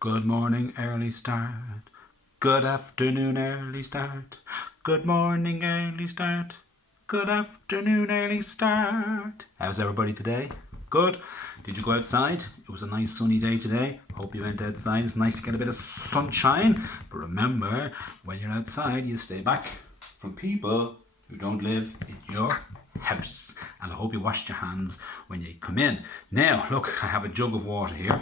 Good morning, early start. Good afternoon, early start. Good morning, early start. Good afternoon, early start. How's everybody today? Good. Did you go outside? It was a nice sunny day today. Hope you went outside. It's nice to get a bit of sunshine. But remember, when you're outside, you stay back from people who don't live in your house. And I hope you washed your hands when you come in. Now, look, I have a jug of water here.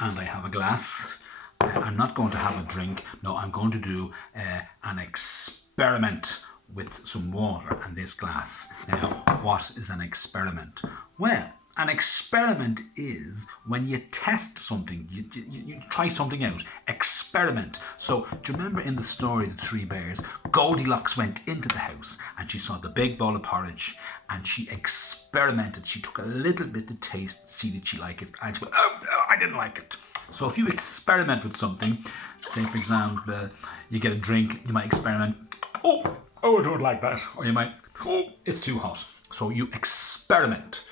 And I have a glass. I'm not going to have a drink. No, I'm going to do an experiment with some water and this glass. Now, what is an experiment? Well, an experiment is when you test something, you try something out. Experiment. So, do you remember in the story, The Three Bears, Goldilocks went into the house and she saw the big bowl of porridge and she experimented. She took a little bit to taste, see did she like it, and she went, oh, I didn't like it. So if you experiment with something, say for example, you get a drink, you might experiment, oh, I don't like that. Or you might, oh, it's too hot. So you experiment.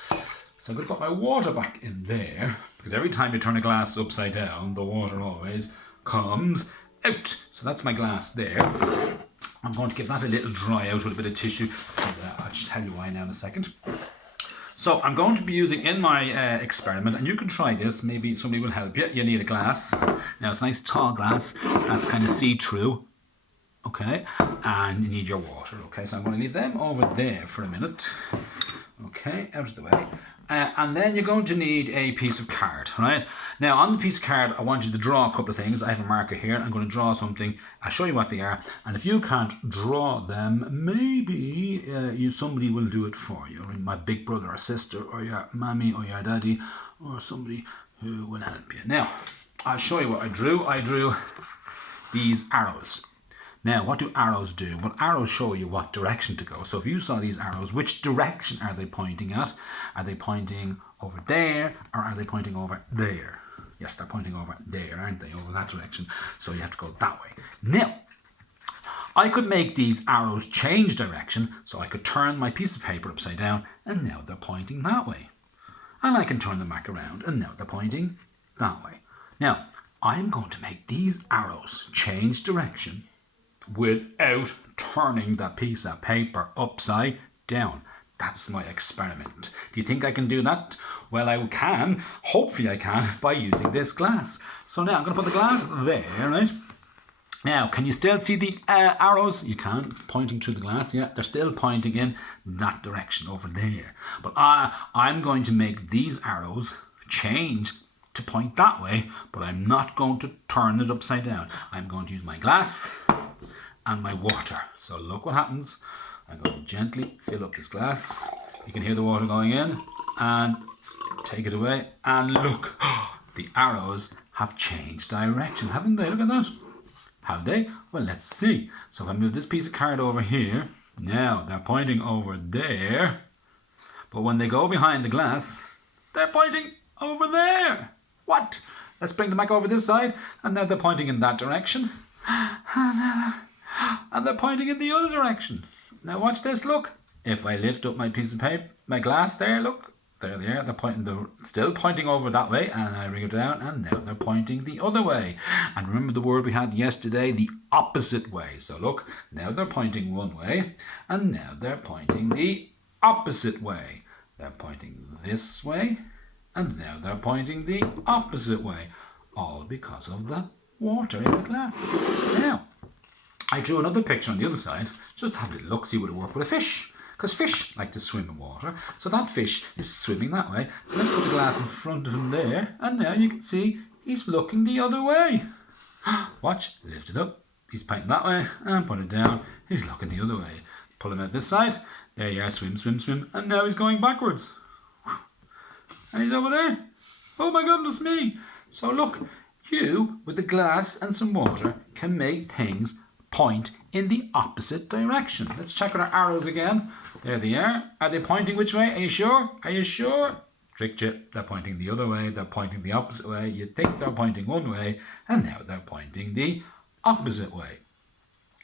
So I'm going to put my water back in there, because every time you turn a glass upside down, the water always comes out. So that's my glass there. I'm going to give that a little dry out with a bit of tissue. I'll just tell you why now in a second. So I'm going to be using in my experiment, and you can try this, maybe somebody will help you. You need a glass. Now it's a nice tall glass, that's kind of see-through, okay, and you need your water, okay, so I'm going to leave them over there for a minute, okay, out of the way. And then you're going to need a piece of card, right? Now on the piece of card, I want you to draw a couple of things. I have a marker here. I'm going to draw something. I'll show you what they are. And if you can't draw them, maybe somebody will do it for you. I mean, my big brother or sister or your mommy or your daddy or somebody who will help you. Now, I'll show you what I drew. I drew these arrows. Now, what do arrows do? Well, arrows show you what direction to go. So if you saw these arrows, which direction are they pointing at? Are they pointing over there or are they pointing over there? Yes, they're pointing over there, aren't they? Over that direction. So you have to go that way. Now, I could make these arrows change direction, so I could turn my piece of paper upside down and now they're pointing that way. And I can turn them back around and now they're pointing that way. Now, I'm going to make these arrows change direction without turning that piece of paper upside down. That's my experiment. Do you think I can do that? Well, I can. Hopefully I can by using this glass. So now I'm going to put the glass there, right? Now, can you still see the arrows? You can, pointing through the glass. Yeah, they're still pointing in that direction over there. But I'm going to make these arrows change to point that way, but I'm not going to turn it upside down. I'm going to use my glass and my water. So look what happens. I'm going to gently fill up this glass. You can hear the water going in and take it away. And look, the arrows have changed direction, haven't they? Look at that. Have they? Well, let's see. So if I move this piece of card over here, now they're pointing over there. But when they go behind the glass, they're pointing over there. What? Let's bring them back over this side. And now they're pointing in that direction. And they're pointing in the other direction. Now watch this, look. If I lift up my piece of paper, my glass there, look. There they are. They're pointing, still pointing over that way. And I bring it down and now they're pointing the other way. And remember the word we had yesterday, the opposite way. So look, now they're pointing one way and now they're pointing the opposite way. They're pointing this way and now they're pointing the opposite way. All because of the water in the glass. Now, I drew another picture on the other side, just to have a little look, see would it work with a fish. Because fish like to swim in water, so that fish is swimming that way. So let's put the glass in front of him there, and now you can see he's looking the other way. Watch, lift it up, he's pointing that way, and put it down, he's looking the other way. Pull him out this side, there you are, swim, swim, swim, and now he's going backwards. And he's over there. Oh my goodness me. So look, you, with a glass and some water, can make things point in the opposite direction. Let's check with our arrows again. There they are. Are they pointing which way? Are you sure? Are you sure? Tricked you. They're pointing the other way. They're pointing the opposite way. You'd think they're pointing one way, and now they're pointing the opposite way.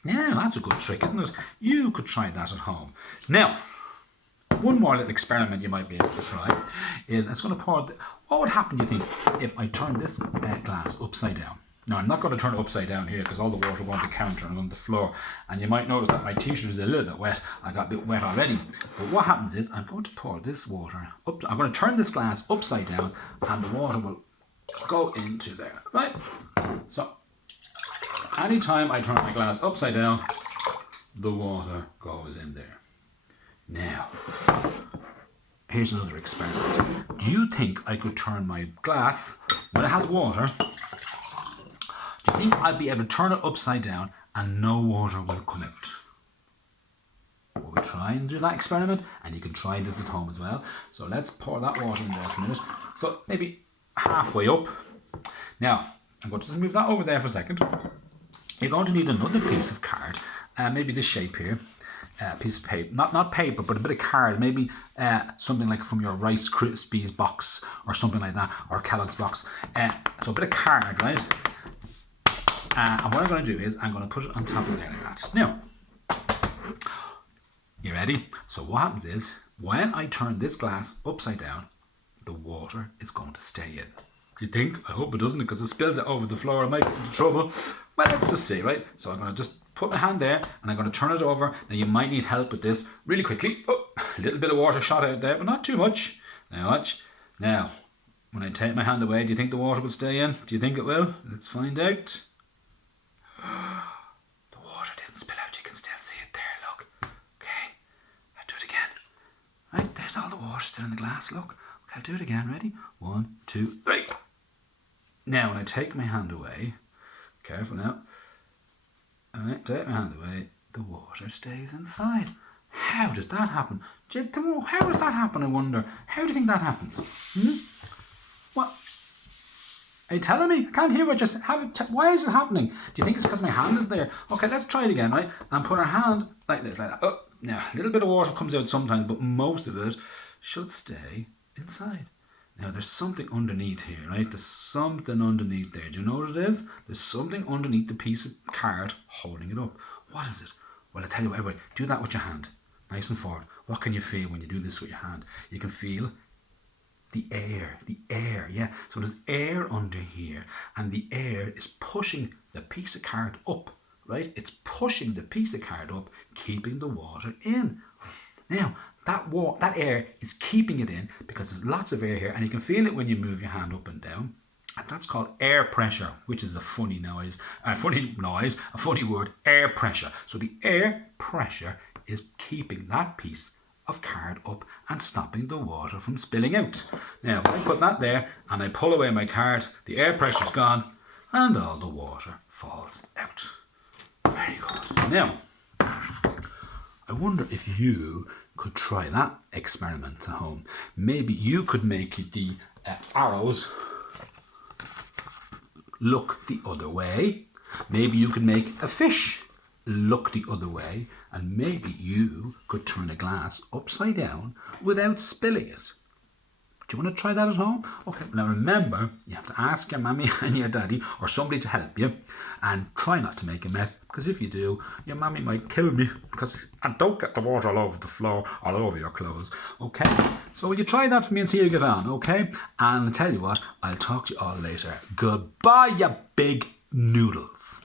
Now, that's a good trick, isn't it? You could try that at home. Now, one more little experiment you might be able to try is it's going to pour What would happen, do you think, if I turn this glass upside down? Now, I'm not going to turn it upside down here because all the water will go on the counter and on the floor. And you might notice that my t-shirt is a little bit wet. I got a bit wet already. But what happens is I'm going to pour this water up. I'm going to turn this glass upside down and the water will go into there, right? So, anytime I turn my glass upside down, the water goes in there. Now, here's another experiment. Do you think I could turn my glass, when it has water, do you think I'd be able to turn it upside down and no water will come out? Will we try and do that experiment? And you can try this at home as well. So let's pour that water in there for a minute. So maybe halfway up. Now, I'm going to just move that over there for a second. You're going to need another piece of card, maybe this shape here. Piece of paper, not paper, but a bit of card, maybe something like from your Rice Krispies box or something like that, or Kellogg's box. So a bit of card, right? And what I'm going to do is I'm going to put it on top of there like that. Now, you ready? So what happens is when I turn this glass upside down, the water is going to stay in. Do you think? I hope it doesn't, because it spills it over the floor. I might get into trouble. Well, let's just see, right? So I'm going to just put my hand there and I'm going to turn it over. Now you might need help with this really quickly. Oh, a little bit of water shot out there, but not too much. Now watch. Now, when I take my hand away, do you think the water will stay in? Do you think it will? Let's find out. The water didn't spill out. You can still see it there, look. Okay, I'll do it again. Right, there's all the water still in the glass, look. Okay, I'll do it again. Ready? 1, 2, 3. Now, when I take my hand away, careful now. Alright, take my hand away, the water stays inside. How does that happen? How does that happen, I wonder? How do you think that happens? What? Are you telling me? I can't hear what you're saying. Why is it happening? Do you think it's because my hand is there? Okay, let's try it again, right? And put our hand like this, like that. Oh, now, a little bit of water comes out sometimes, but most of it should stay inside. Now, there's something underneath here, right? There's something underneath there. Do you know what it is? There's something underneath the piece of card holding it up. What is it? Well, I tell you what, everybody, do that with your hand. Nice and forward. What can you feel when you do this with your hand? You can feel the air, yeah. So there's air under here, and the air is pushing the piece of card up, right? It's pushing the piece of card up, keeping the water in. Now, that air is keeping it in because there's lots of air here, and you can feel it when you move your hand up and down. And that's called air pressure, which is a funny word, air pressure. So the air pressure is keeping that piece of card up and stopping the water from spilling out. Now, if I put that there and I pull away my card, the air pressure's gone and all the water falls out. Very good. Now, I wonder if you could try that experiment at home. Maybe you could make the arrows look the other way. Maybe you could make a fish look the other way, and maybe you could turn a glass upside down without spilling it. Do you want to try that at home? Okay, now remember, you have to ask your mommy and your daddy or somebody to help you, and try not to make a mess, because if you do, your mommy might kill me, and don't get the water all over the floor, all over your clothes, okay? So will you try that for me and see how you get on, okay? And I'll tell you what, I'll talk to you all later. Goodbye, you big noodles.